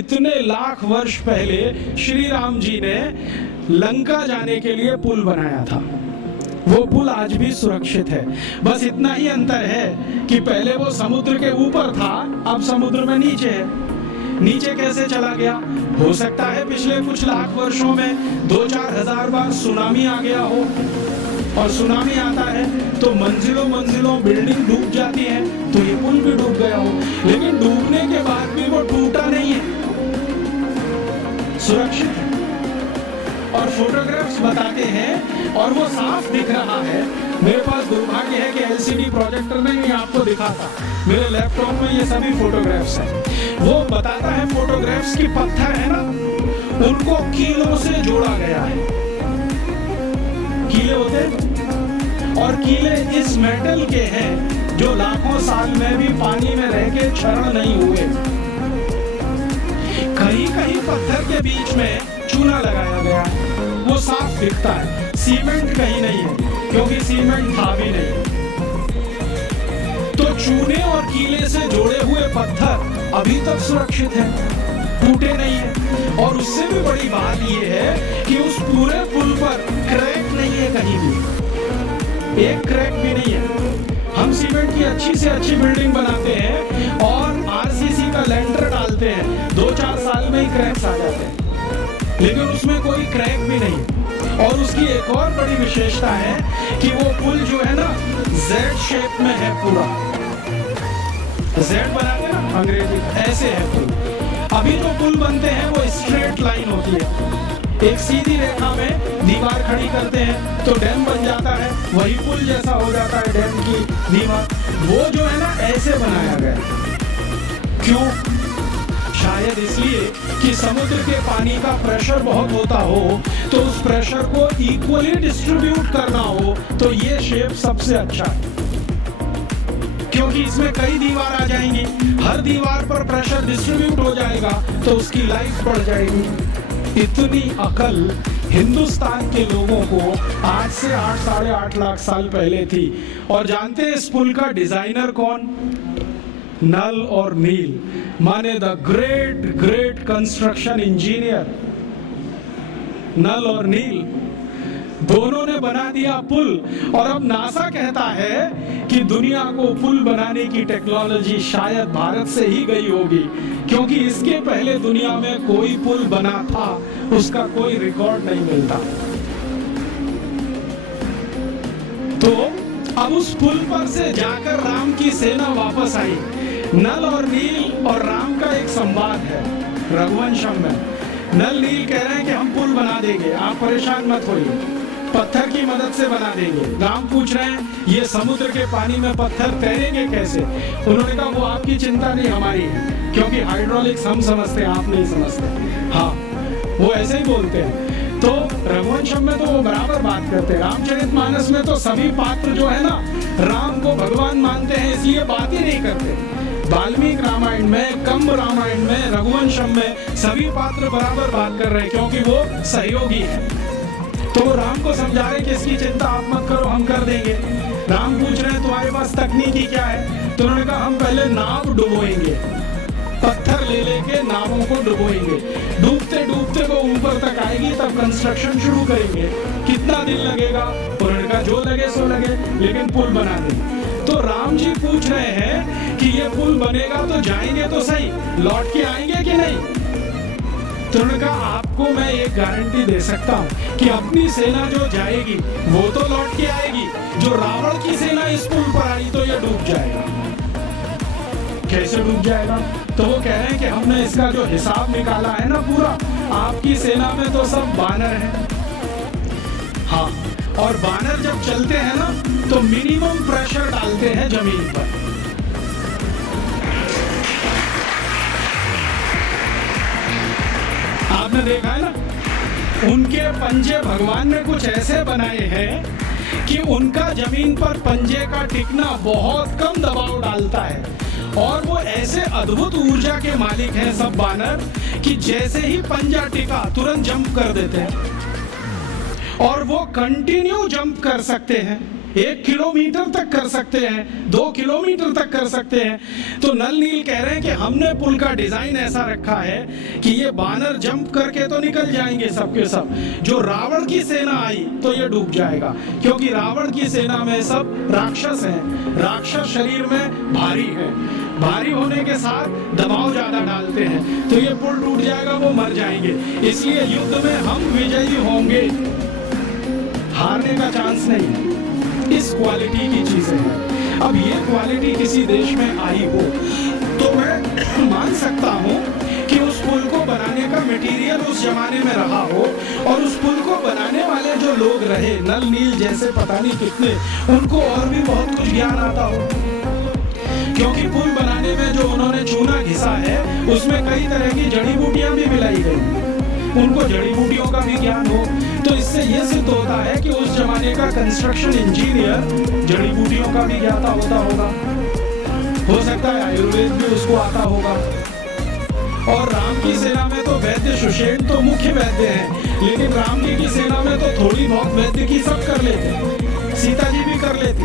इतने लाख वर्ष पहले श्री राम जी ने लंका जाने के लिए पुल बनाया था। वो पुल आज भी सुरक्षित है। बस इतना ही अंतर है कि पहले वो समुद्र के ऊपर था, अब समुद्र में नीचे है। नीचे कैसे चला गया? हो सकता है पिछले कुछ लाख वर्षों में 2-4 हजार बार सुनामी आ गया हो, और सुनामी आता है तो मंजिलों मंजिलों बिल्डिंग डूब जाती है, तो ये पुल भी डूब गया हो। लेकिन डूबने के बाद भी वो टूटा नहीं है, सुरक्षित है। और फोटोग्राफ्स बताते हैं और वो साफ दिख रहा है। मेरे पास दुर्भाग्य है कि एलसीडी प्रोजेक्टर ने नहीं आपको दिखाता, मेरे लैपटॉप में ये सभी फोटोग्राफ्स हैं। वो बताता है फोटोग्राफ्स की पत्थर है ना, उनको कीलों से जोड़ा गया है। कीले होते हैं, और कीले इस मेटल के हैं जो लाखों साल में भी पानी में रह के क्षरण नहीं हुए। कहीं कहीं पत्थर के बीच में चूना लगाया गया है, वो साफ दिखता है। सीमेंट कहीं नहीं है, क्योंकि सीमेंट था भी नहीं। तो चूने और कीले से जोड़े हुए पत्थर अभी तक सुरक्षित हैं, टूटे नहीं है। और उससे भी बड़ी बात यह है कि उस पूरे पुल पर क्रैक नहीं है, कहीं भी एक क्रैक भी नहीं है। हम सीमेंट की अच्छी से अच्छी बिल्डिंग बनाते हैं और आरसीसी का लेंटर डालते हैं, 2-4 साल में ही क्रैक्स आ जाते हैं, लेकिन उसमें कोई क्रैक भी नहीं। और उसकी एक और बड़ी विशेषता है कि वो पुल जो है ना जेड शेप में है, पूरा जेड बनाते हैं ना अंग्रेजी, ऐसे है पुल। अभी जो पुल बनते हैं वो स्ट्रेट लाइन होती है, एक सीधी रेखा में दीवार खड़ी करते हैं तो डैम बन जाता है, वही पुल जैसा हो जाता है डैम की दीवार। वो जो है ना ऐसे बनाया गया। क्यों? शायद इसलिए कि समुद्र के पानी का प्रेशर बहुत होता हो, तो उस प्रेशर को इक्वली डिस्ट्रीब्यूट करना हो, तो ये शेप सबसे अच्छा है। क्योंकि इसमें कई दीवार आ जाएंगी, हर दीवार पर प्रेशर डिस्ट्रीब्यूट हो जाएगा, तो उसकी लाइफ बढ़ जाएगी। इतनी अकल हिंदुस्तान के लोगों को आज से 8-8.5 लाख साल पहले थी। और जानते हैं इस पुल का डिजाइनर कौन? नल और नील, माने the great great construction engineer Nal और नील, दोनों ने बना दिया पुल। और अब नासा कहता है कि दुनिया को पुल बनाने की टेक्नोलॉजी शायद भारत से ही गई होगी, क्योंकि इसके पहले दुनिया में कोई पुल बना था, उसका कोई रिकॉर्ड नहीं मिलता। तो अब उस पुल पर से जाकर राम की सेना वापस आई। नल और नील और राम का एक संवाद है रघुवंशम में। नल नील कह रहे हैं कि हम पुल बना देंगे, आप परेशान मत होइए, पत्थर की मदद से बना देंगे। राम पूछ रहे हैं ये समुद्र के पानी में पत्थर तैरेंगे कैसे? उन्होंने कहा वो आपकी चिंता नहीं, हमारी है, क्योंकि हाइड्रोलिक्स हम समझते हैं, आप नहीं समझते। हाँ, वो ऐसे ही बोलते हैं। तो रघुवंशम में तो वो बराबर बात करते हैं। रामचरितमानस में तो सभी पात्र जो है ना राम को भगवान मानते हैं, इसलिए बात ही नहीं करते। वाल्मीकि रामायण में, कंब रामायण में, रघुवंशम में सभी पात्र बराबर बात कर रहे हैं, क्योंकि वो सहयोगी है। तो वो राम को समझा रहे कि इसकी चिंता आप मत करो, हम कर देंगे। राम पूछ रहे हैं तुम्हारे पास तकनीकी क्या है? तो उन्होंने कहा हम पहले नाव डुबोएंगे, पत्थर ले लेके नावों को डुबोएंगे, डूबते डूबते वो ऊपर तक आएगी, तब कंस्ट्रक्शन शुरू करेंगे। कितना दिन लगेगा? उन्होंने कहा जो लगे सो लगे, लेकिन पुल बना देंगे। तो राम जी पूछ रहे हैं कि ये पुल बनेगा तो जाएंगे तो सही, लौट के आएंगे कि नहीं? तो उन्होंने कहा आपको मैं एक गारंटी दे सकता हूं कि अपनी सेना जो जाएगी वो तो लौट के आएगी, जो रावण की सेना इस पुल पर आई तो ये डूब जाएगा। कैसे डूब जाएगा? तो वो कह रहे हैं कि हमने इसका जो हिसाब निकाला है ना पूरा, आपकी सेना में तो सब बानर हैं। हाँ, और बानर जब चलते हैं ना तो मिनिमम प्रेशर डालते हैं जमीन पर। आपने देखा है ना, उनके पंजे भगवान ने कुछ ऐसे बनाए हैं कि उनका जमीन पर पंजे का टिकना बहुत कम दबाव डालता है। और वो ऐसे अद्भुत ऊर्जा के मालिक हैं सब बानर कि जैसे ही पंजा टिका तुरंत जंप कर देते हैं, और वो कंटिन्यू जंप कर सकते हैं। 1 किलोमीटर तक कर सकते हैं, 2 किलोमीटर तक कर सकते हैं। तो नल नील कह रहे हैं कि हमने पुल का डिजाइन ऐसा रखा है कि ये बानर जंप करके तो निकल जाएंगे सबके सब, जो रावण की सेना आई तो ये डूब जाएगा, क्योंकि रावण की सेना में सब राक्षस हैं, राक्षस शरीर में भारी है, भारी होने के साथ दबाव ज्यादा डालते हैं, तो ये पुल टूट जाएगा, वो मर जाएंगे। इसलिए युद्ध में हम विजयी होंगे, हारने का चांस नहीं। इस क्वालिटी की चीजें हैं। अब ये क्वालिटी किसी देश में आई हो तो मैं मान सकता हूं कि उस पुल को बनाने का मटेरियल उस जमाने में रहा हो, और उस पुल को बनाने वाले जो लोग रहे, नल नील जैसे पता नहीं कितने, उनको और भी बहुत कुछ ज्ञान आता हो, क्योंकि पुल बनाने में जो उन्होंने चूना घिसा है उसमें कई तरह की जड़ी बूटियां भी मिलाई गई, उनको जड़ी बूटियों का भी ज्ञान हो। तो इससे यह सिद्ध होता है कि उस जमाने का कंस्ट्रक्शन इंजीनियर जड़ी बूटियों का भी ज्ञाता होता होगा, हो सकता है आयुर्वेद भी उसको आता होगा। और राम की सेना में तो वैद्य सुषेण तो मुख्य वैद्य हैं, लेकिन राम जी की सेना में तो थोड़ी बहुत वैद्य की सब कर लेते, सीता जी भी कर लेती,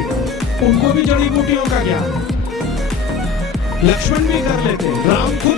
उनको भी जड़ी बूटियों का ज्ञान, लक्ष्मण भी कर लेते, राम खुद